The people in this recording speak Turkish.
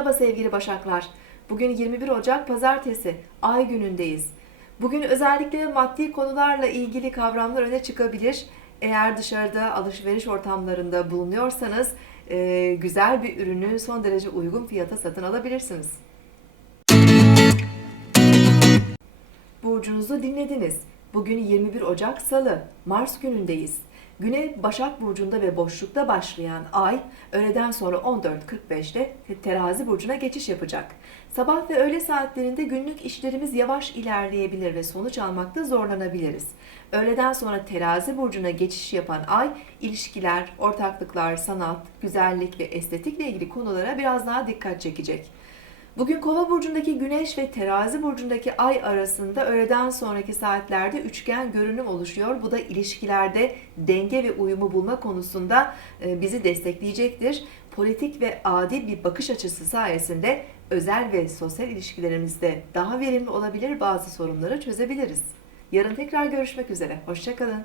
Merhaba sevgili Başaklar. Bugün 21 Ocak Pazartesi, ay günündeyiz. Bugün özellikle maddi konularla ilgili kavramlar öne çıkabilir. Eğer dışarıda alışveriş ortamlarında bulunuyorsanız e, güzel bir ürünü son derece uygun fiyata satın alabilirsiniz. Burcunuzu dinlediniz. Bugün 21 Ocak Salı, Mars günündeyiz. Güne Başak Burcu'nda ve boşlukta başlayan ay, öğleden sonra 14.45'te terazi burcuna geçiş yapacak. Sabah ve öğle saatlerinde günlük işlerimiz yavaş ilerleyebilir ve sonuç almakta zorlanabiliriz. Öğleden sonra terazi burcuna geçiş yapan ay, ilişkiler, ortaklıklar, sanat, güzellik ve estetikle ilgili konulara biraz daha dikkat çekecek. Bugün Kova burcundaki Güneş ve Terazi burcundaki Ay arasında öğleden sonraki saatlerde üçgen görünüm oluşuyor. Bu da ilişkilerde denge ve uyumu bulma konusunda e, bizi destekleyecektir. Politik ve adil bir bakış açısı sayesinde özel ve sosyal ilişkilerimizde daha verimli olabilir, bazı sorunları çözebiliriz. Yarın tekrar görüşmek üzere. Hoşçakalın.